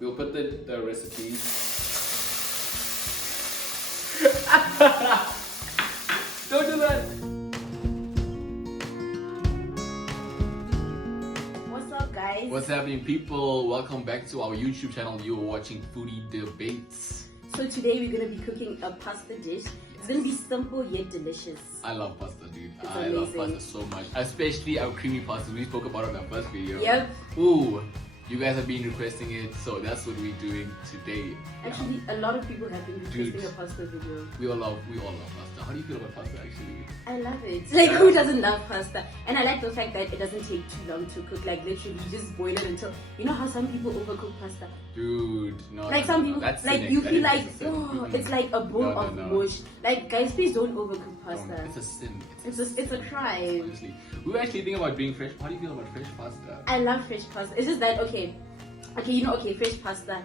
We'll put the recipe. Don't do that. What's up, guys? What's happening, people? Welcome back to our YouTube channel. You are watching Foodie Debates. So today we're gonna be cooking a pasta dish. It's gonna be simple yet delicious. I love pasta, dude. It's I love amazing. pasta so much, especially our creamy pasta. We spoke about it in our first video. Yep. Ooh, you guys have been requesting it, so that's what we're doing today. Actually, a lot of people have been requesting Dude. a pasta video. We all love pasta. How do you feel about pasta, actually? I love it. Like, who doesn't love pasta? And I like the fact that it doesn't take too long to cook. Like, literally, you just boil it until... You know how some people overcook pasta? Dude, no. Like, some people, that's like, cynic. you That feel is like, a sin. oh, it's like a bowl of mush. Like, guys, please don't overcook pasta. It's a sin. It's a crime. Honestly. We were actually thinking about doing fresh. How do you feel about fresh pasta? I love fresh pasta. It's just that, okay, fresh pasta,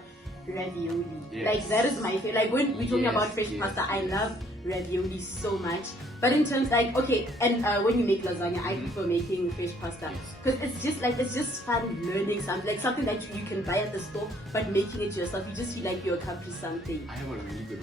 ravioli. Yes. Like, that is my favorite. Like, when we're talking Yes, about fresh yes, pasta, I yes. love ravioli so much. But in terms, like, okay, and when you make lasagna, I prefer making fresh pasta. Because it's just fun learning something. Like, something that you can buy at the store, but making it yourself, you just feel like you accomplished something. I have a really good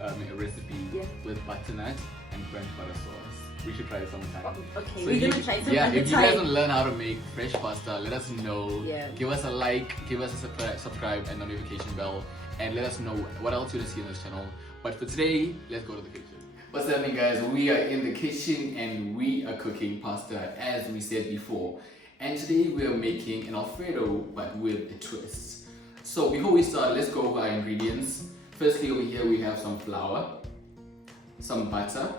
a recipe with butternut and French butter sauce. We should try it sometime. Okay, So we're gonna try some yeah, other if you guys time. want to learn how to make fresh pasta, let us know. Yeah. Give us a like, give us a subscribe and notification bell, and let us know what else you want to see on this channel. But for today, let's go to the kitchen. What's happening, guys? We are in the kitchen and we are cooking pasta as we said before. And today we are making an Alfredo but with a twist. So before we start, let's go over our ingredients. Firstly, over here we have some flour, some butter.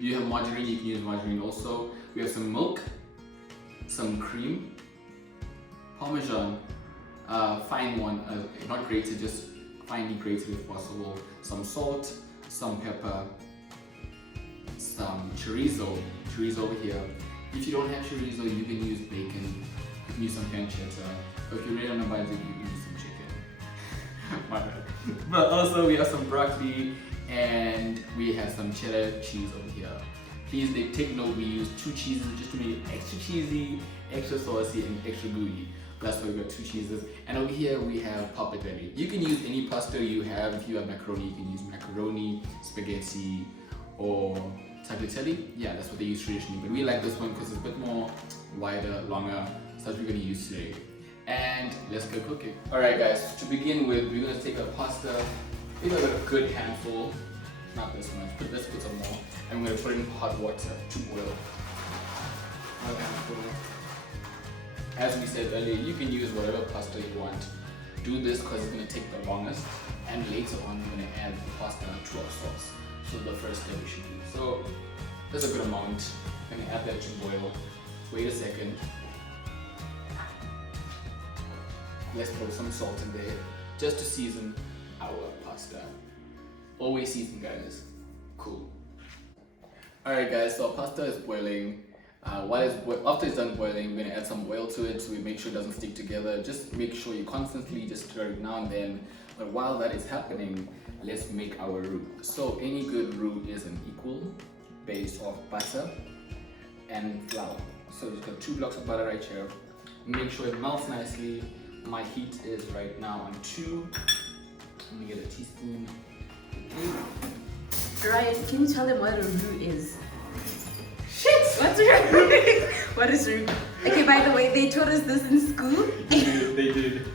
You have margarine, you can use margarine also. We have some milk, some cream, Parmesan, fine one, not grated, just finely grated if possible, some salt, some pepper, some chorizo over here. If you don't have chorizo, you can use bacon, you can use some pancetta, or if you're really on a budget, you can use some chicken. My bad. But also we have some broccoli, and we have some cheddar cheese over here. Please take note, we use 2 cheeses just to make it extra cheesy, extra saucy, and extra gooey. That's why we got 2 cheeses. And over here we have pappardelle. You can use any pasta you have. If you have macaroni, you can use macaroni, spaghetti, or tagliatelle. Yeah, that's what they use traditionally. But we like this one because it's a bit more wider, longer. So that's what we're gonna use today. And let's go cook it. Alright guys, to begin with, we're gonna take our pasta, maybe a good handful, not this much, but let's put some more. And we're gonna put it in hot water to boil. Another handful. As we said earlier, you can use whatever pasta you want. Do this because it's gonna take the longest, and later on we're gonna add the pasta to our sauce. So the first step we should do. So there's a good amount. I'm gonna add that to boil. Wait a second. Let's throw some salt in there just to season our pasta. Always season, guys. Cool. Alright guys, so our pasta is boiling. After it's done boiling, we're gonna add some oil to it so we make sure it doesn't stick together. Just make sure you constantly just stir it now and then. But while that is happening, let's make our roux. So any good roux is an equal base of butter and flour. So just got 2 blocks of butter right here. Make sure it melts nicely. My heat is right now on 2. Let me get a teaspoon. Ryan, can you tell them what a roux is? Shit! What's a roux? What is roux? Okay, by the way, they taught us this in school. They did.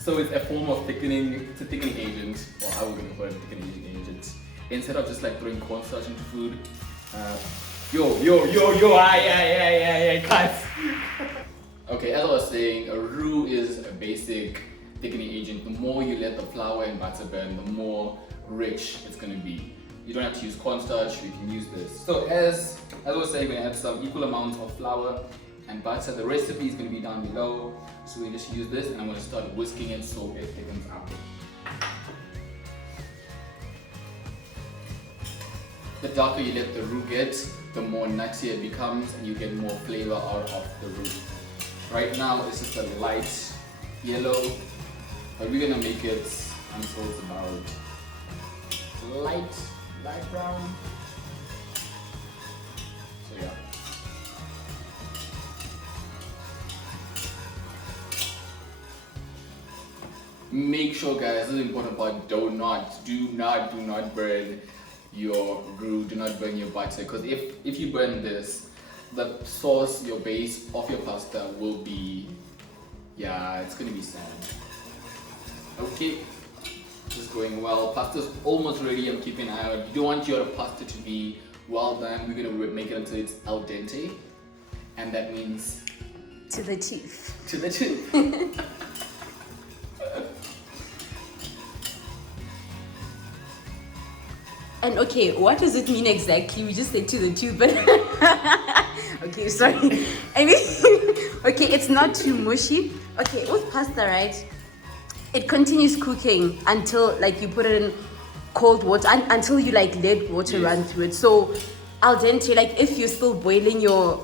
So it's a form of thickening, it's a thickening agent, or I was gonna call it a thickening agent. Instead of just like throwing cornstarch into food, I cuts. Okay, as I was saying, a roux is a basic thickening agent. The more you let the flour and butter burn, the more rich it's gonna be. You don't have to use cornstarch, you can use this. So as I was saying, we're gonna add some equal amounts of flour and butter. The recipe is gonna be down below. So we just use this and I'm gonna start whisking it so it thickens up. The darker you let the roux get, the more nuttier it becomes and you get more flavor out of the roux. Right now it's just a light yellow, but we're gonna make it until it's about light brown. So yeah. Make sure, guys, this is the important part, do not burn your roux, do not burn your butter, because if you burn this, the sauce, your base of your pasta will be, yeah, it's gonna be sad. Okay, this is going well. Pasta's almost ready. I'm keeping an eye out. You don't want your pasta to be well done. We're gonna make it until it's al dente, and that means To the teeth. to the tooth. And okay, what does it mean exactly? We just said to the tooth, but okay, sorry. I mean, okay, it's not too mushy. Okay, with pasta, right? It continues cooking until like you put it in cold water until you like let water run through it. So al dente, like if you're still boiling your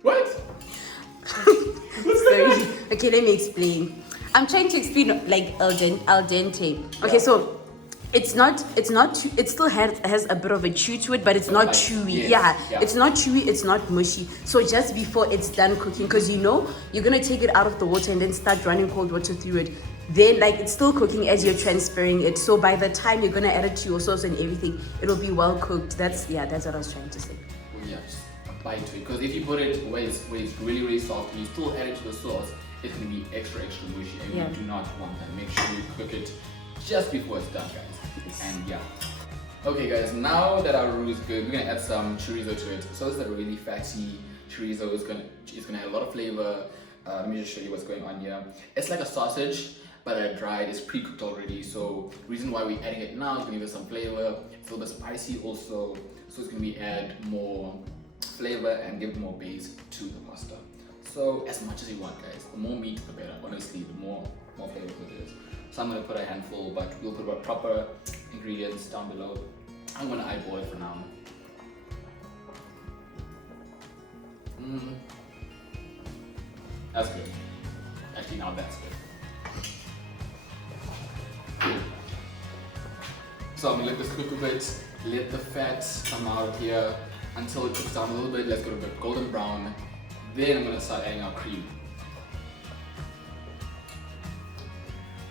What? sorry. Okay, let me explain. I'm trying to explain like al dente. Okay, Yeah. so it's not it still has a bit of a chew to it, but it's not Like, chewy. yes, yeah. It's not chewy, it's not mushy. So just before it's done cooking, because you're gonna take it out of the water and then start running cold water through it. Then like it's still cooking as you're transferring it. So by the time you're gonna add it to your sauce and everything, it'll be well cooked. That's what I was trying to say. Well, yeah, just bite to it. Because if you put it where it's really, really soft and you still add it to the sauce, it's gonna be extra mushy, and Yeah. we do not want that. Make sure you cook it just before it's done, guys. And yeah. Okay, guys. Now that our roux is good, we're gonna add some chorizo to it. So it's a really fatty chorizo. It's gonna add a lot of flavor. Let me just show you what's going on here. It's like a sausage, but dried. It's pre-cooked already. So reason why we're adding it now is gonna give it some flavor. It's a little bit spicy also, so it's gonna be add more flavor and give more base to the pasta. So as much as you want, guys. The more meat, the better. Honestly, the more flavorful it is. So I'm gonna put a handful, but we'll put our proper ingredients down below. I'm gonna eyeball it for now. That's good. Actually, now that's good. Cool. So I'm gonna let this cook a bit. Let the fat come out here until it cooks down a little bit. Let's go to the golden brown. Then I'm gonna start adding our cream.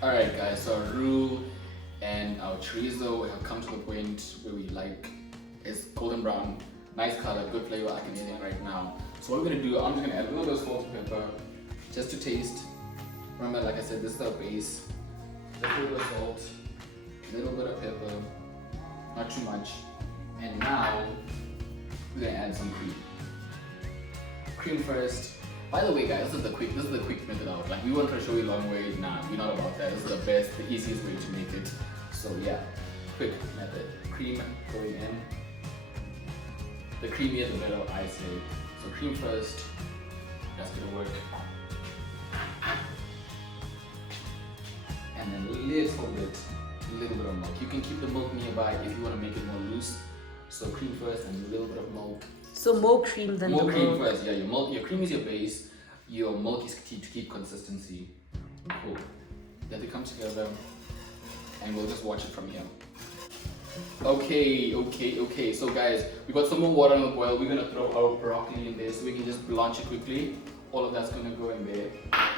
Alright guys, so our roux and our chorizo have come to the point where we like it's golden brown, nice color, good flavor. I can eat it right now. So what we're gonna do, I'm just gonna add a little bit of salt and pepper just to taste. Remember, like I said, this is our base. Just a little bit of salt, a little bit of pepper, not too much. And now we're gonna add some cream. Cream first. By the way, guys, this is the quick method out. Like, we won't try to show you a long way. Nah, we're not about that. This is the best, the easiest way to make it. So yeah, quick method. Cream going in. The creamier the better, I say. So cream first. That's gonna work. And then a little bit of milk. You can keep the milk nearby if you want to make it more loose. So cream first and a little bit of milk. So more cream than more the cream milk. first, yeah. Your cream is your base. Your milk is to keep consistency. Cool. Let it come together, and we'll just watch it from here. Okay. So guys, we got some more water on the boil. We're gonna throw our broccoli in there so we can just blanch it quickly. All of that's gonna go in there.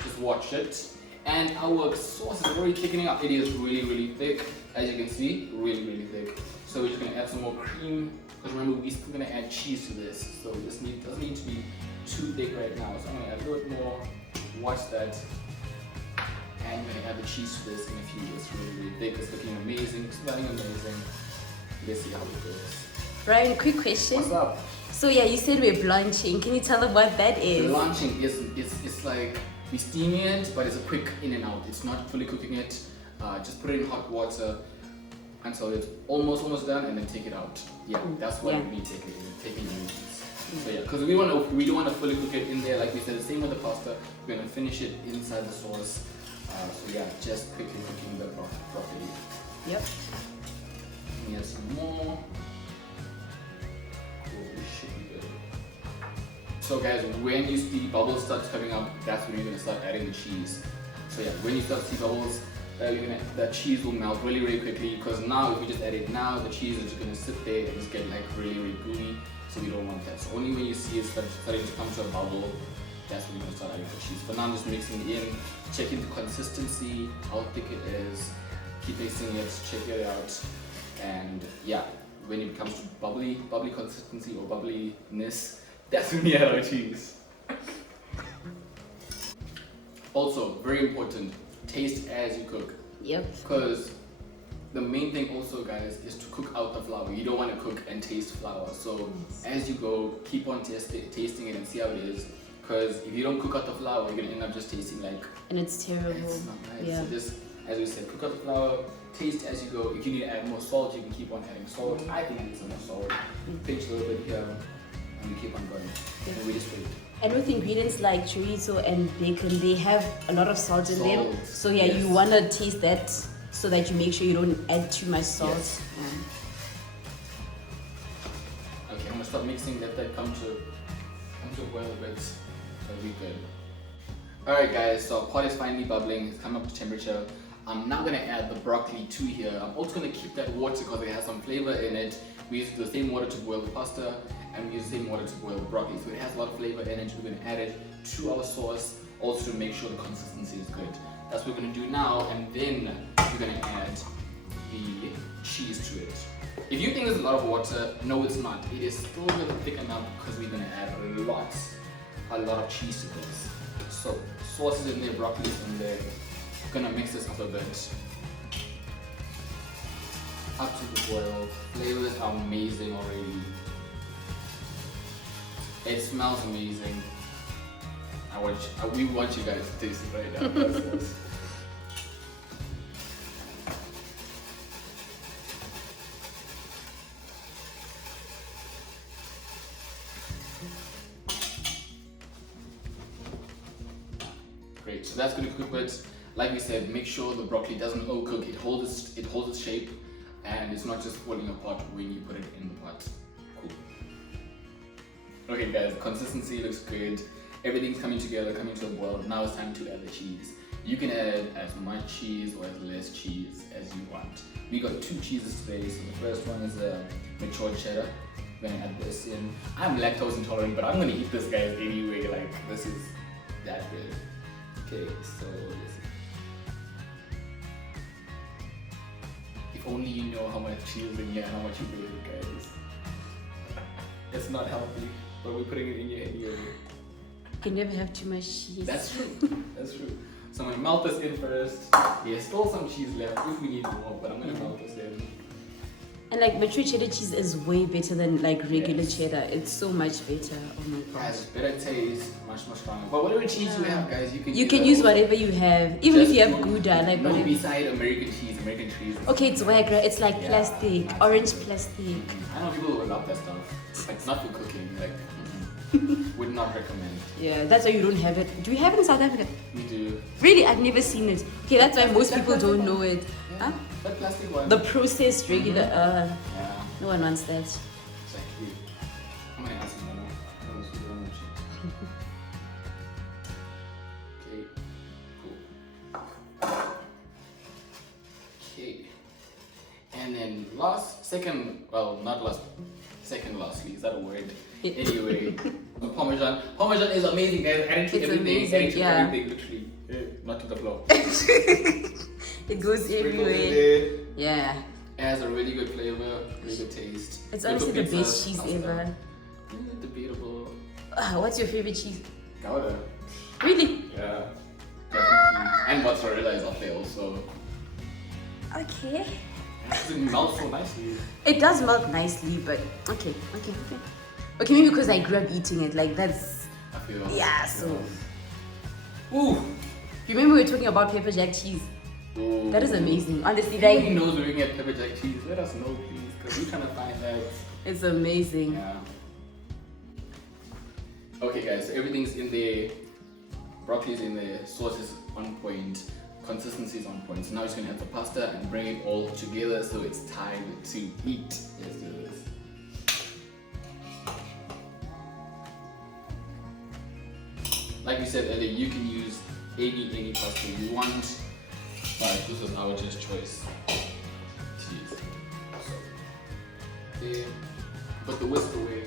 Just watch it. And our sauce is already thickening up. It is really thick, as you can see, really thick. So we're just gonna add some more cream. Because remember, we're still gonna add cheese to this, so this doesn't need to be too thick right now. So I'm gonna add a little bit more. Watch that. And we're gonna add the cheese to this in a few minutes. Really thick. It's looking amazing, smelling amazing. Let's see how it goes. Ryan, quick question. What's up? So yeah, you said we're blanching. Can you tell them what that is? Blanching is it's like we steaming it, but it's a quick in and out. It's not fully cooking it. Just put it in hot water until it's almost done, and then take it out. Yeah, that's what we taking it. So yeah, because we don't want to fully cook it in there. Like we said, the same with the pasta. We're gonna finish it inside the sauce. So yeah, just quickly cooking the broccoli. Yep. Let me add some more. Cool, this should be good. So guys, when you see bubbles start coming up, that's when you're gonna start adding the cheese. So yeah, when you start to see bubbles, that cheese will melt really quickly, because now if we just add it now, the cheese is just gonna sit there and just get like really gooey. So we don't want that. So only when you see it starting to come to a bubble, that's when you're gonna start adding the cheese. But now I'm just mixing it in, checking the consistency, how thick it is. Keep mixing it, check it out, and yeah, when it comes to bubbly consistency or bubbliness, that's when you add our cheese. Also, very important, taste as you cook. Yep. Because the main thing also, guys, is to cook out the flour. You don't want to cook and taste flour. So as you go, keep on tasting it and see how it is. Because if you don't cook out the flour, you're gonna end up just tasting like. And it's terrible. It's not nice. Yeah. So just, as we said, cook out the flour, taste as you go. If you need to add more salt, you can keep on adding salt. I think I need some more salt. Pinch a little bit here, and we keep on going. And we just wait. And with ingredients like chorizo and bacon, they have a lot of salt in them. So yeah, yes. you wanna taste that so that you make sure you don't add too much salt. Yes. Okay, I'm gonna start mixing. Let that come to boil a bit. That'll be good. Alright guys, so our pot is finally bubbling. It's come up to temperature. I'm now gonna add the broccoli to here. I'm also gonna keep that water because it has some flavor in it. We use the same water to boil the pasta, and we use the same water to boil the broccoli. So it has a lot of flavor in it. We're gonna add it to our sauce, also to make sure the consistency is good. That's what we're gonna do now, and then we're gonna add the cheese to it. If you think there's a lot of water, no it's not. It is still gonna thicken up because we're gonna add a lot of cheese to this. So sauce is in there, broccoli is in there. Gonna mix this up a bit. Up to the boil. Flavors are amazing already. It smells amazing. We want you guys to taste it right now. Great. So that's gonna cook it. Like we said, make sure the broccoli doesn't overcook. It holds its shape, and it's not just falling apart when you put it in the pot. Cool. Okay guys, consistency looks good. Everything's coming together, coming to a boil. Now it's time to add the cheese. You can add as much cheese or as less cheese as you want. We got 2 cheeses today. So the first one is a mature cheddar. We're gonna add this in. I'm lactose intolerant, but I'm gonna eat this, guys, anyway. Like, this is that good. Okay, so let's see. If only you know how much cheese is in here and how much you put in, guys. It's not healthy, but we're putting it in here anyway. You can never have too much cheese. That's true. That's true. So I'm gonna melt this in first. There's still some cheese left if we need more, but I'm gonna melt this in. And like mature cheddar cheese is way better than like regular cheddar. It's so much better. Oh my It gosh. has better taste, much stronger. But whatever cheese you have, guys, you can use whatever you have, even if you have Gouda, like no whatever. beside American cheese. Okay, it's white, right? It's like plastic, orange plastic. I know people will love that stuff. Like, not for cooking. Like, would not recommend. Yeah, that's why you don't have it. Do we have it in South Africa? We do. Really, I've never seen it. Okay, that's why most people don't know it. Yeah. Huh? That plastic one. The processed regular. Yeah. No one wants that. Exactly. I'm gonna add some more. Okay. Cool. Okay. And then second lastly, is that a word? Anyway, the Parmesan. Parmesan is amazing, guys. Adding to everything, everything, literally. Not to the floor. It goes Sprinkle everywhere. it Yeah. It has a really good flavor, really good taste. It's Good honestly for the pizza, best cheese pasta. ever. Debatable. What's your favorite cheese? Gouda. Really? Yeah. Definitely. And mozzarella is up there also. Okay. It melts so nicely. It does melt nicely, but okay. Okay, maybe because I grew up eating it. Like that's. I feel. Yeah. So. Ooh. You remember we were talking about pepper jack cheese? Ooh. That is amazing. Honestly, If like anybody knows where we can get pepper jack cheese, let us know, please, because we're trying to find that. it's amazing. Yeah. Okay, guys, so everything's in there. Broccoli's in there. Sauce is on point. Consistency is on point. So now we're just gonna add the pasta and bring it all together so it's time to eat. Let's do this. Like we said earlier, you can use any pasta you want, but this is our just choice. Cheese. So, there. Put the whisk away.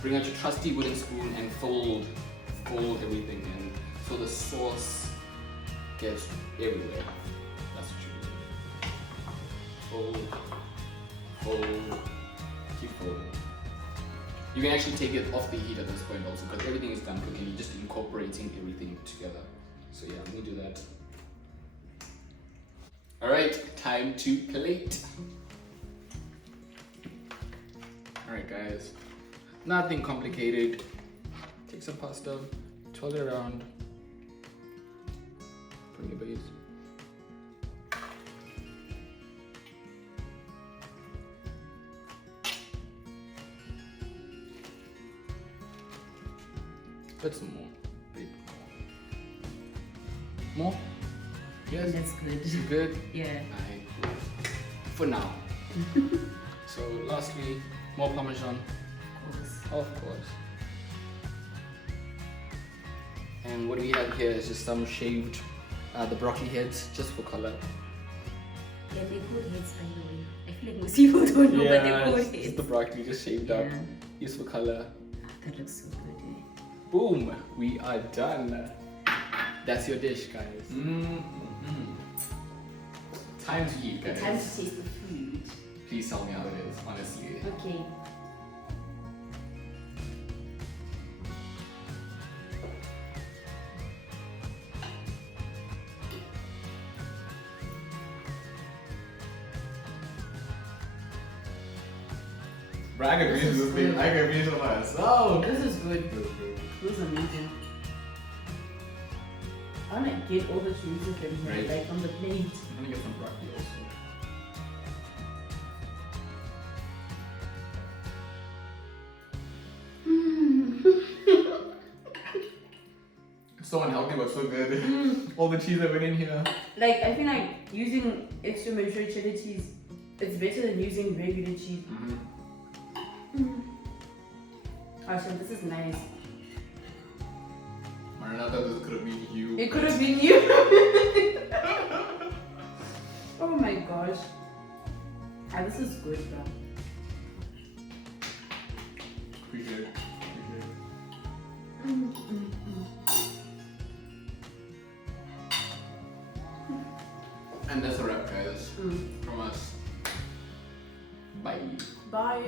Bring out your trusty wooden spoon and fold fold everything in so the sauce gets everywhere. That's what you do. Fold, keep folding. You can actually take it off the heat at this point also because everything is done cooking. You're just incorporating everything together. So yeah, let me do that. All right, time to plate. All right, guys, nothing complicated. Take some pasta, twirl it around, put in your base. Put some more. Bit more. More? Yes. That's good. You good? Yeah. Alright. For now. So lastly, more Parmesan. Of course. And what we have here is just some shaved, the broccoli heads, just for color. Yeah, they're called heads, by the way. I feel like most people don't know, but they're called heads. Just the broccoli just shaved up, used for color. That looks so good, eh? Boom, we are done. That's your dish, guys. Time to eat, guys. Time to taste the food. Please tell me how it is, honestly. Okay. Bro, I can finish this thing. I can finish it myself. This is good. This is amazing. I want to get all the chorizo from here, Right. like on the plate. I'm gonna get some broccoli also. So unhealthy but so good. All the cheese that went in here. Like, I feel like using extra mature cheddar cheese, it's better than using regular cheese. Actually, this is nice. Maranatha, this could have been you. It could have been you. Oh my gosh. Ah, this is good, bro. Appreciate it. And that's a wrap, guys. From us. Bye. Bye.